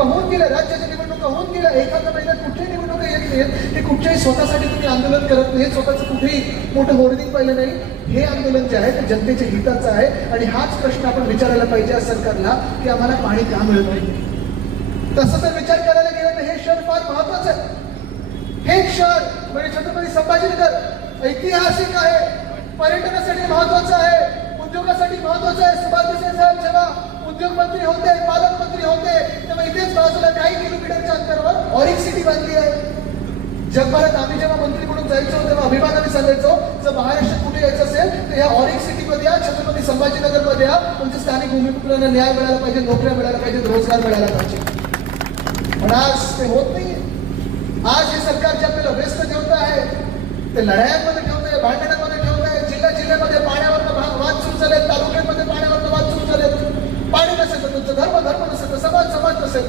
निवडणुका होऊन गेल्या, राज्याच्या निवडणुका होऊन गेल्या, एखाद्या महिन्यात कुठल्याही निवडणुका येत नाहीत, हे कुठच्याही स्वतःसाठी तुम्ही आंदोलन करत नाही, स्वतःचं कुठेही मोठं होर्डिंग पाहिलं नाही. हे आंदोलन जे आहे ते जनतेच्या हिताचं आहे आणि हाच प्रश्न आपण विचारायला पाहिजे या सरकारला की आम्हाला पाणी का मिळत नाही. तसं जर विचार करायला गेलं तर हे शहर फार महत्वाचं आहे. हे शहर म्हणजे छत्रपती संभाजीनगर ऐतिहासिक आहे, पर्यटनासाठी महत्वाचं आहे, उद्योगासाठी महत्वाचं आहे. सुभाष देसाई साहेब जेव्हा उद्योगमंत्री होते, पालकमंत्री होते, तेव्हा इथेच बाजूला काही किलोमीटरच्या अंतरावर ऑरिक सिटी बांधली आहे. जगभरात आम्ही जेव्हा मंत्री म्हणून जायचो तेव्हा अभिमानाने सांगायचो जर महाराष्ट्रात कुठे यायचं असेल तर या ऑरिक सिटीमध्ये या, छत्रपती संभाजीनगर मध्ये या, तुमच्या स्थानिक भूमिपुत्रांना न्याय मिळाला पाहिजे, नोकऱ्या मिळायला पाहिजे, रोजगार मिळाला पाहिजे. पण आज ते होत नाहीये. आज हे सरकार जे आपल्याला व्यस्त ठेवत आहे ते लढायांमध्ये ठेवत आहे, भांडणांमध्ये ठेवत आहे. जिल्ह्यामध्ये पाण्यावर वाद सुरू झाले, तालुक्यांमध्ये पाण्यावर वाद सुरू झाले. पाणी नसेल तर तुमचं धर्म नसेल तर समाज नसेल.